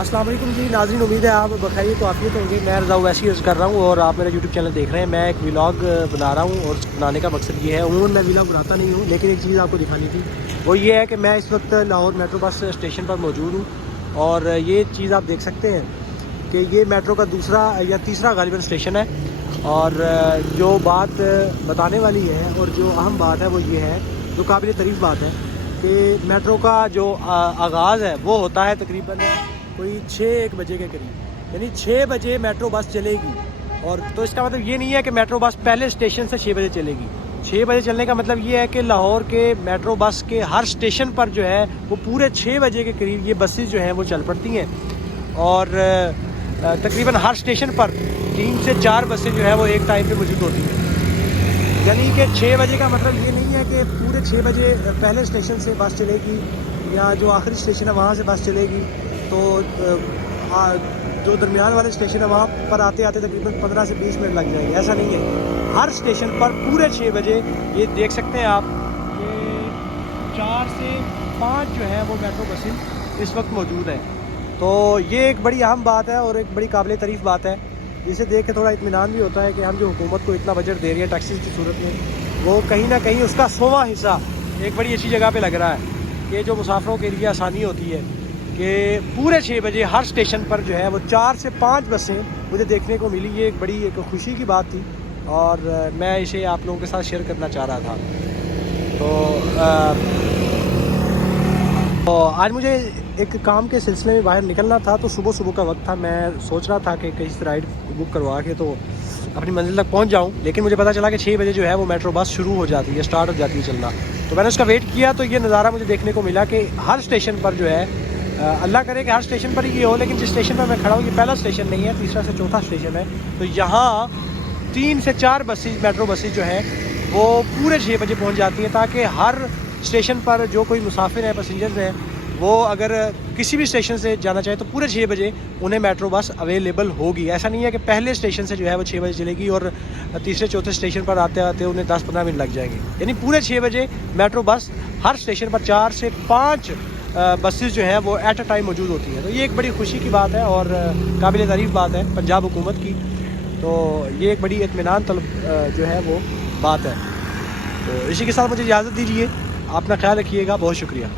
अस्सलाम वालेकुम जी नाज़रीन, उम्मीद है आप बखैरियत तो आफियत होंगे। मैं रज़ा वैसी अर्ज़ कर रहा हूँ और आप मेरा यूट्यूब चैनल देख रहे हैं। मैं एक व्लॉग बना रहा हूँ और बनाने का मकसद ये है, उन्होंने मैं व्लॉग बनाता नहीं हूँ, लेकिन एक चीज़ आपको दिखानी थी। वो ये है कि मैं इस वक्त लाहौर मेट्रो बस स्टेशन पर मौजूद हूँ और ये चीज़ आप देख सकते हैं कि ये मेट्रो का दूसरा या तीसरा गालिबन स्टेशन है। और जो बात बताने वाली है और जो अहम बात है वो ये है, जो काबिल तारीफ़ बात है कि मेट्रो का जो आगाज़ है वो होता है तकरीबन कोई 6-1 बजे के करीब, यानी 6 बजे मेट्रो बस चलेगी। और तो इसका मतलब ये नहीं है कि मेट्रो बस पहले स्टेशन से 6 बजे चलेगी। 6 बजे चलने का मतलब ये है कि लाहौर के मेट्रो बस के हर स्टेशन पर जो है वो पूरे 6 बजे के करीब ये बसेस जो हैं वो चल पड़ती हैं। और तकरीबन हर स्टेशन पर 3 से 4 बसें जो है वो एक टाइम पे मौजूद होती हैं। यानी कि 6 बजे का मतलब ये नहीं है कि पूरे 6 बजे पहले स्टेशन से बस चलेगी या जो आखिरी स्टेशन है वहाँ से बस चलेगी, तो जो दरमियान वाले स्टेशन है वहाँ पर आते आते तकरीबन 15 से 20 मिनट लग जाएंगे। ऐसा नहीं है, हर स्टेशन पर पूरे 6 बजे ये देख सकते हैं आप कि 4 से 5 जो है वो मेट्रो बसें इस वक्त मौजूद हैं। तो ये एक बड़ी अहम बात है और एक बड़ी काबिल तारीफ़ बात है, जिसे देख के थोड़ा इत्मीनान भी होता है कि हम जो हुकूमत को इतना बजट दे रही है टैक्सीज की सूरत में, वो कहीं ना कहीं उसका 100वां हिस्सा एक बड़ी अच्छी जगह पे लग रहा है कि जो मुसाफिरों के लिए आसानी होती है कि पूरे 6 बजे हर स्टेशन पर जो है वो 4 से 5 बसें मुझे देखने को मिली। ये एक बड़ी एक खुशी की बात थी और मैं इसे आप लोगों के साथ शेयर करना चाह रहा था। तो आज मुझे एक काम के सिलसिले में बाहर निकलना था, तो सुबह सुबह का वक्त था। मैं सोच रहा था कि कहीं से राइड बुक करवा के तो अपनी मंजिल तक पहुंच जाऊं, लेकिन मुझे पता चला कि 6 बजे जो है वो मेट्रो बस शुरू हो जाती है, स्टार्ट हो जाती है चलना। तो मैंने उसका वेट किया तो ये नज़ारा मुझे देखने को मिला कि हर स्टेशन पर जो है, अल्लाह करे कि हर स्टेशन पर ही ये हो, लेकिन जिस स्टेशन पर मैं खड़ा हूँ ये पहला स्टेशन नहीं है, तीसरा से चौथा स्टेशन है। तो यहाँ 3 से 4 बसेज मेट्रो बसेज जो है वो पूरे 6 बजे पहुँच जाती हैं, ताकि हर स्टेशन पर जो कोई मुसाफिर है, पैसेंजर्स हैं, वो अगर किसी भी स्टेशन से जाना चाहे तो पूरे 6 बजे उन्हें मेट्रो बस अवेलेबल होगी। ऐसा नहीं है कि पहले स्टेशन से जो है वो 6 बजे चलेगी और तीसरे चौथे स्टेशन पर आते आते उन्हें 10-15 मिनट लग जाएंगे। यानी पूरे 6 बजे मेट्रो बस हर स्टेशन पर 4 से 5 बसेस जो हैं वो एट अ टाइम मौजूद होती हैं। तो ये एक बड़ी खुशी की बात है और काबिल तारीफ़ बात है पंजाब हुकूमत की। तो ये एक बड़ी इत्मीनान तलब जो है वो बात है। तो इसी के साथ मुझे इजाज़त दीजिए, अपना ख्याल रखिएगा, बहुत शुक्रिया।